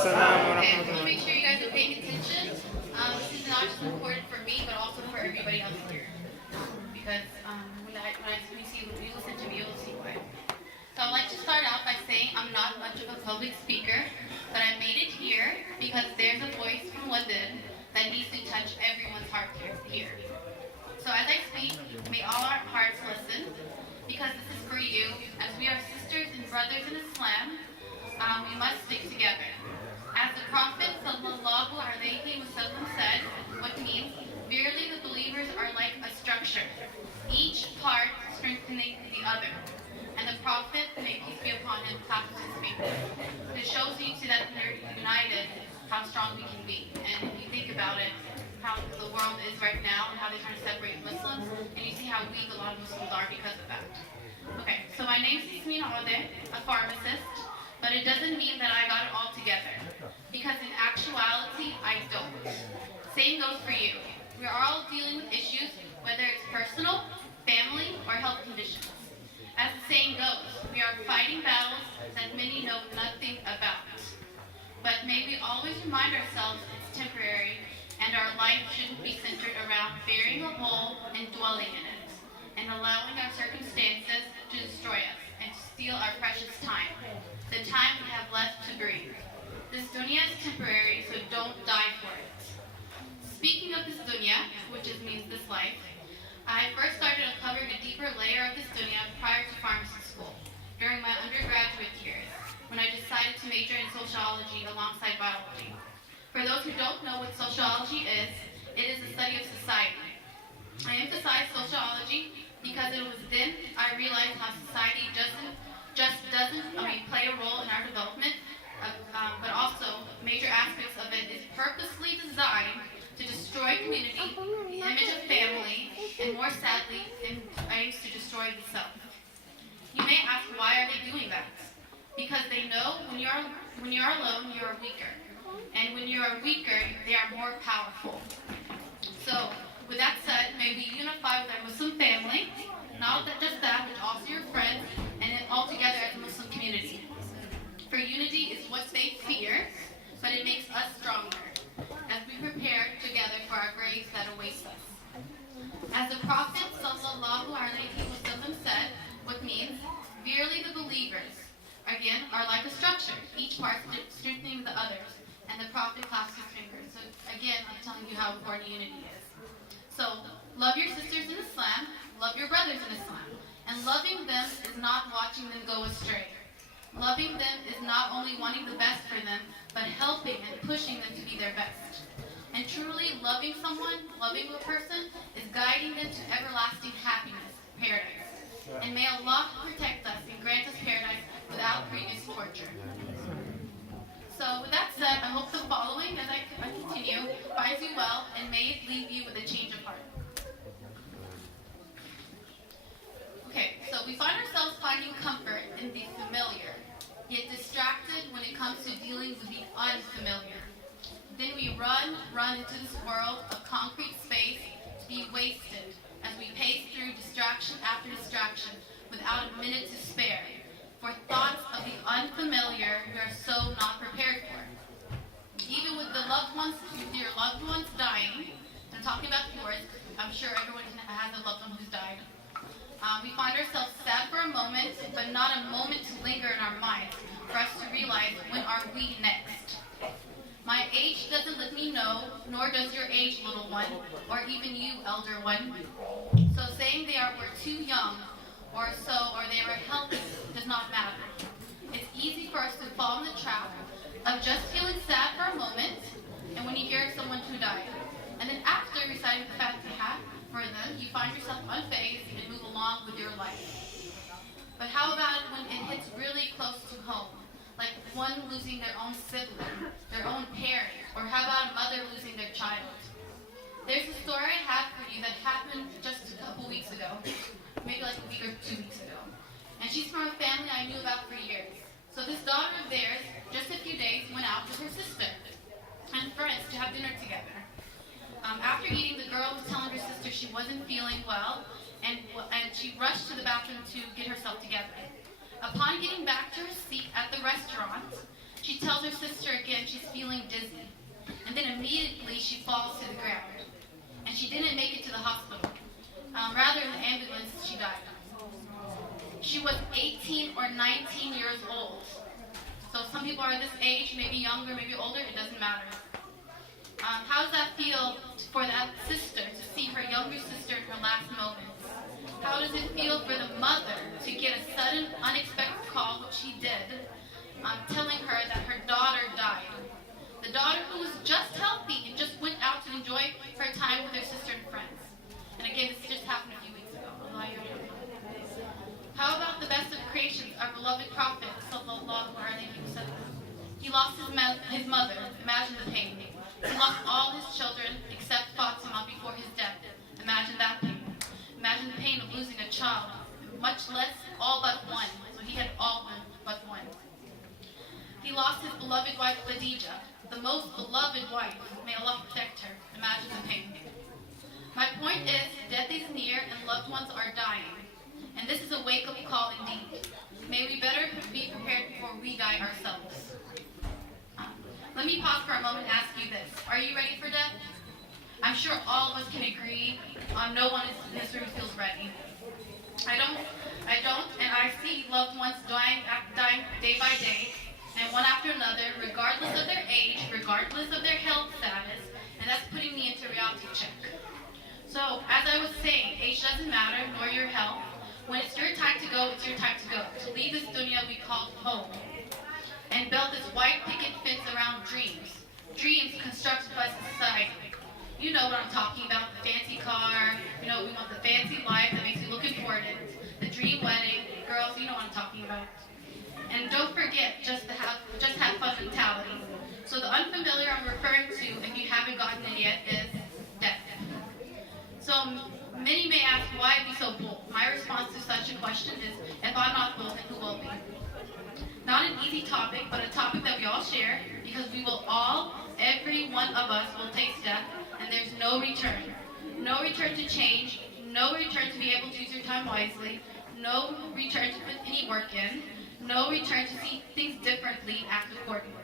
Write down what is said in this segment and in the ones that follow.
Okay, so make sure you guys are paying attention. This is not just important for me, but also for everybody else here. Because when you listen to me, you'll see why. So I'd like to start out by saying I'm not much of a public speaker, but I made it here because there's a voice from within that needs to touch everyone's heart here. So as I speak, may all our hearts listen, because this is for you. As we are sisters and brothers in Islam, we must stick together. As the Prophet sallallahu alaihi wasallam said, what means, verily the believers are like a structure, each part strengthening the other. And the Prophet, may peace be upon him, claps his fingers. It shows you that they're united, how strong we can be. And if you think about it, how the world is right now and how they're trying to separate Muslims, and you see how weak a lot of Muslims are because of that. Okay, so my name is Yasmeen, a pharmacist, but it doesn't mean that I got it all together, because in actuality, I don't. Same goes for you. We're all dealing with issues, whether it's personal, family, or health conditions. As the saying goes, we are fighting battles that many know nothing about. But may we always remind ourselves it's temporary, and our life shouldn't be centered around burying a hole and dwelling in it, and allowing our circumstances to destroy us and to steal our precious time, the time we have left to breathe. This dunya is temporary, so don't die for it. Speaking of this dunya, which means this life, I first started uncovering a deeper layer of this dunya prior to pharmacy school, during my undergraduate years, when I decided to major in sociology alongside biology. For those who don't know what sociology is, it is the study of society. I emphasize sociology because it was then I realized how society doesn't play a role in our development, but also major aspects of it is purposely designed to destroy community, the image of family, and more sadly, aims to destroy the self. You may ask, why are they doing that? Because they know when you're alone, you're weaker. And when you are weaker, they are more powerful. So, with that said, may we unify with our Muslim family, not just that, but also your friends, and all together as a Muslim community. For unity is what they fear, but it makes us stronger, as we prepare together for our graves that awaits us. As the Prophet sallallahu alaihi wasallam said, what means, verily the believers, again, are like a structure, each part strengthening the others. And the Prophet claps his fingers. So again, I'm telling you how important unity is. So, love your sisters in Islam, love your brothers in Islam. And loving them is not watching them go astray. Loving them is not only wanting the best for them, but helping and pushing them to be their best. And truly loving someone, loving a person, is guiding them to everlasting happiness, paradise. And may Allah protect us and grant us paradise without previous torture. So with that said, I hope the following, as I continue, finds you well, and may it leave you with a change of heart. Okay, so we find ourselves finding comfort in the familiar, yet distracted when it comes to dealing with the unfamiliar. Then we run into this world of concrete space to be wasted as we pace through distraction after distraction without a minute to spare. For thoughts of the unfamiliar we are so not prepared for. Even with your loved ones dying, I'm talking about yours, I'm sure everyone has a loved one who's died. We find ourselves sad for a moment, but not a moment to linger in our minds for us to realize, when are we next? My age doesn't let me know, nor does your age, little one, or even you, elder one. So saying we're too young, or they were healthy, does not matter. It's easy for us to fall in the trap of just feeling sad for a moment, and when you hear someone who died. And then after reciting the Fatiha for them, you find yourself unfazed and move along with your life. But how about when it hits really close to home? Like one losing their own sibling, their own parent, or how about a mother losing their child? There's a story I have for you that happened just a couple weeks ago. Maybe like a week or 2 weeks ago. And she's from a family I knew about for years. So this daughter of theirs, just a few days, went out with her sister and friends to have dinner together. After eating, the girl was telling her sister she wasn't feeling well, and she rushed to the bathroom to get herself together. Upon getting back to her seat at the restaurant, she She tells her sister again she's feeling dizzy, and then immediately she falls to the ground. And she didn't make it to the hospital. Rather, in the ambulance, she died. She was 18 or 19 years old. So some people are this age, maybe younger, maybe older, it doesn't matter. How does that feel for that sister to see her younger sister in her last moments? How does it feel for the mother to get a sudden, unexpected call, which she did, telling her that her daughter died? The daughter who was just healthy and just went out to enjoy her time with her sister and friends. And again, this just happened a few weeks ago. How about the best of creations, our beloved Prophet, sallallahu alaihi wasallam? He lost his mother. Imagine the pain. He lost all his children except Fatima before his death. Imagine that pain. Imagine the pain of losing a child, much less all but one. So he had all but one. He lost his beloved wife, Khadija, the most beloved wife. May Allah protect her. Imagine the pain. My point is, death is near and loved ones are dying. And this is a wake-up call indeed. May we better be prepared before we die ourselves. Let me pause for a moment and ask you this. Are you ready for death? I'm sure all of us can agree no one in this room feels ready. I don't, and I see loved ones dying day by day, and one after another, regardless of their age, regardless of their health status, and that's putting me into reality check. So, as I was saying, age doesn't matter, nor your health. When it's your time to go, it's your time to go. To leave this dunya we call home. And build this white picket fence around dreams. Dreams constructed by society. You know what I'm talking about, the fancy car, we want the fancy life that makes you look important, the dream wedding, girls, you know what I'm talking about. And don't forget, just have fun mentality. So the unfamiliar I'm referring to, if you haven't gotten it yet, is death. So many may ask, why be so bold? My response to such a question is, if I'm not bold, then who will be? Not an easy topic, but a topic that we all share, because we will all, every one of us will taste death, and there's no return. No return to change, no return to be able to use your time wisely, no return to put any work in, no return to see things differently, act accordingly.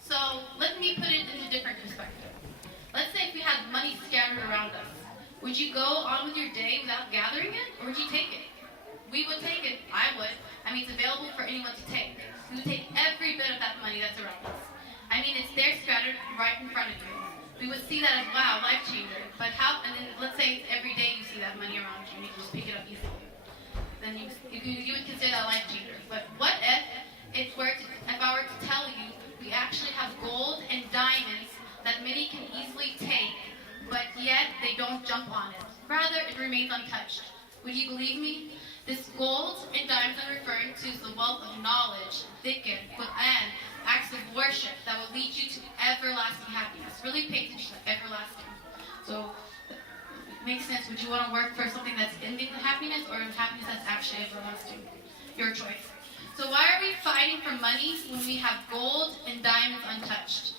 So let me put it into a different perspective. Let's say if we had money scattered around us, would you go on with your day without gathering it, or would you take it? We would take it. I would. It's available for anyone to take. We would take every bit of that money that's around us. It's there scattered right in front of you. We would see that as, wow, life changer. But how, and then let's say every day you see that money around you and you can just pick it up easily. Then you would consider that life changer. But what if I were to tell you we actually have gold and diamonds that many can easily take, but yet they don't jump on it. Rather, it remains untouched. Would you believe me? This gold and diamonds I'm referring to is the wealth of knowledge, dhikr, Quran, acts of worship that will lead you to everlasting happiness. Really pay attention to everlasting. So, it makes sense. Would you want to work for something that's ending the happiness or happiness that's actually everlasting? Your choice. So why are we fighting for money when we have gold and diamonds untouched?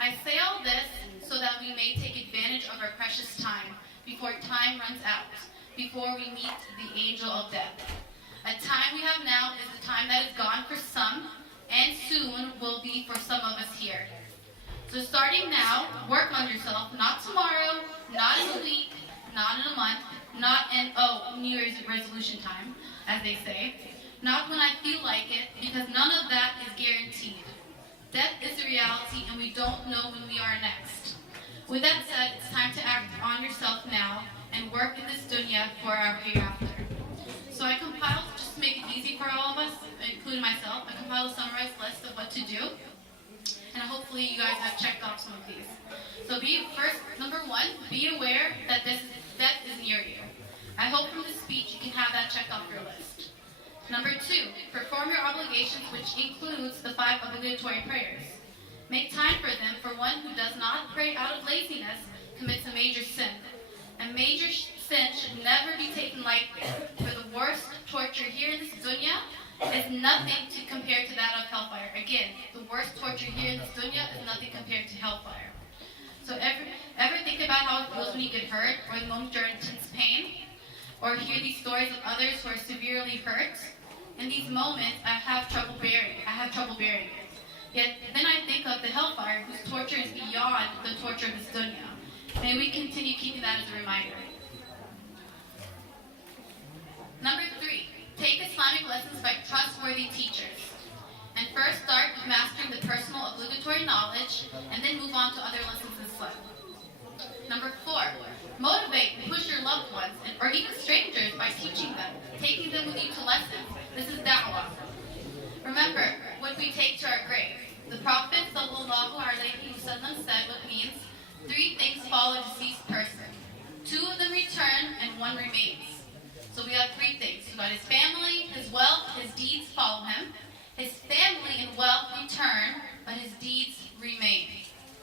I say all this so that we may take advantage of our precious time before time runs out, before we meet the angel of death. A time we have now is the time that is gone for some, and soon will be for some of us here. So starting now, work on yourself, not tomorrow, not in a week, not in a month, not in, New Year's resolution time, as they say. Not when I feel like it, because none of that is guaranteed. Death is a reality, and we don't know when we are next. With that said, it's time to act on yourself now and work in this dunya for our hereafter. So I compiled, just to make it easy for all of us, including myself, I compiled a summarized list of what to do, and hopefully you guys have checked off some of these. So number one, be aware that death is near you. I hope from this speech you can have that checked off your list. Number two, perform your obligations, which includes the 5 obligatory prayers. Make time for them, for one who does not pray out of laziness commits a major sin. A major sin should never be taken lightly, for the worst torture here in this dunya is nothing to compare to that of hellfire. Again, the worst torture here in this dunya is nothing compared to hellfire. So ever think about how it feels when you get hurt, or the moment you're in intense pain, or hear these stories of others who are severely hurt? In these moments, I have trouble bearing it. Yet then I think of the hellfire whose torture is beyond the torture of this dunya. May we continue keeping that as a reminder. Number 3, take Islamic lessons by trustworthy teachers. And first start with mastering the personal obligatory knowledge, and then move on to other lessons in Islam. Number 4, motivate and push your loved ones, or even strangers, by teaching them, taking them with you to lessons. This is da'wah. Remember what we take to our grave. The Prophet ﷺ said what means 3 things follow a deceased person. 2 of them return and 1 remains. So we have 3 things. We got his family, his wealth, his deeds follow him. His family and wealth return, but his deeds remain.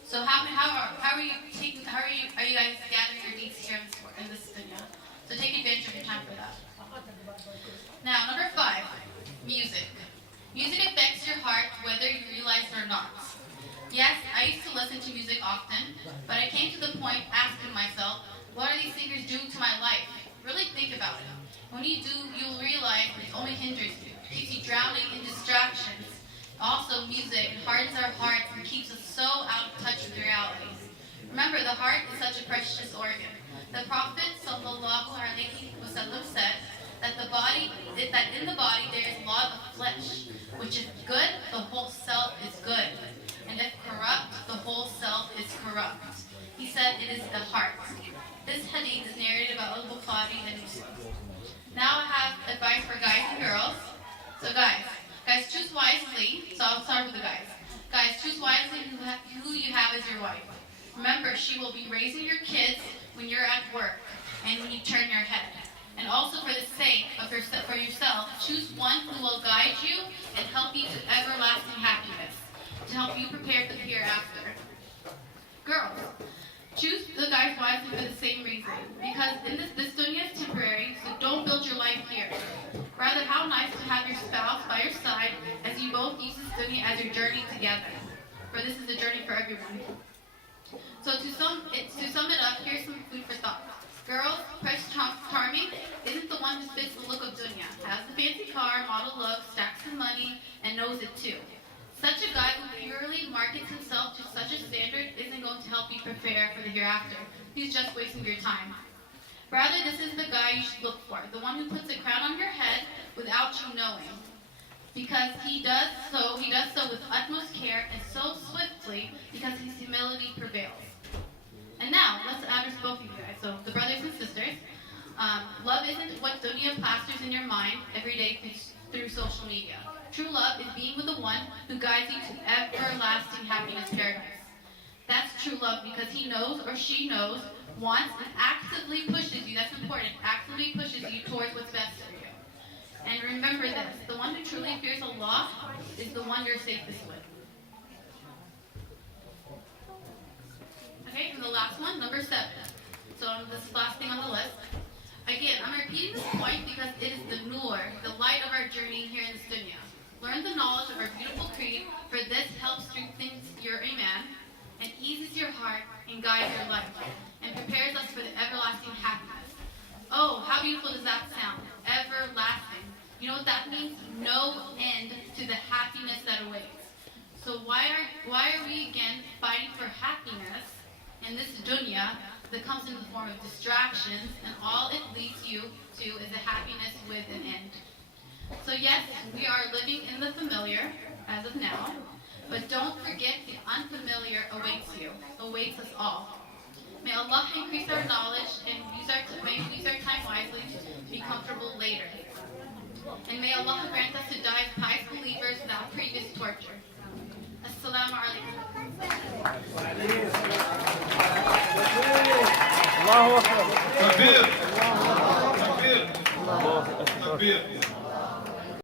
So how are you guys gathering your deeds here in this dunya? So take advantage of your time for that. Now, number 5, music. Music affects your heart whether you realize it or not. Yes, I used to listen to music often, but I came to the point asking myself, what are these singers doing to my life? Really think about it. When you do, you'll realize it only hinders you, keeps you drowning in distractions. Also, music hardens our hearts and keeps us so out of touch with reality. Remember, the heart is such a precious organ. The Prophet ﷺ said that in the body there is law of flesh, which is good, the whole self is good. And if corrupt, the whole self is corrupt. He said it is the heart. This hadith is narrated by Al-Bukhari and Muslim. Now I have advice for guys and girls. So guys, choose wisely. So I'll start with the guys. Guys, choose wisely who you have as your wife. Remember, she will be raising your kids when you're at work and when you turn your head. And also for the sake of for yourself, choose one who will guide you and help you to everlasting happiness, to help you prepare for the hereafter. Girls, choose the guys wisely for the same reason. Because in this dunya is temporary, so don't build your life here. Rather, how nice to have your spouse by your side as you both use this dunya as your journey together. For this is a journey for everyone. So to sum it up, here's some food for thought. Girls, Prince Charming isn't the one who fits the look of dunya, has the fancy car, model look, stacks of money, and knows it too. Such a guy who purely markets himself to such a standard isn't going to help you prepare for the hereafter. He's just wasting your time. Rather, this is the guy you should look for, the one who puts a crown on your head without you knowing. Because he does so with utmost care and so swiftly because his humility prevails. And now, let's address both of you guys. So, the brothers and sisters, love isn't what dunya plasters in your mind every day through social media. True love is being with the one who guides you to everlasting happiness paradise. That's true love because he knows or she knows, wants, and actively pushes you, that's important, actively pushes you towards what's best for you. And remember this, the one who truly fears Allah is the one you're safest with. Okay, and the last one, number 7. So this last thing on the list. Again, I'm repeating this point because it is the nur, the light of our journey here in this dunya. Learn the knowledge of our beautiful creed, for this helps strengthen your iman and eases your heart and guides your life and prepares us for the everlasting happiness. Oh, how beautiful does that sound? Everlasting. You know what that means? No end to the happiness that awaits. So why are we again fighting for happiness in this dunya that comes in the form of distractions, and all it leads you to is a happiness with an end? So yes, we are living in the familiar as of now, but don't forget the unfamiliar awaits us all. May Allah increase our knowledge and use our time wisely to be comfortable later. And may Allah grant us to die as pious believers without previous torture. Assalamu alaikum. Allahu Akbar. Takbir. Takbir. Takbir.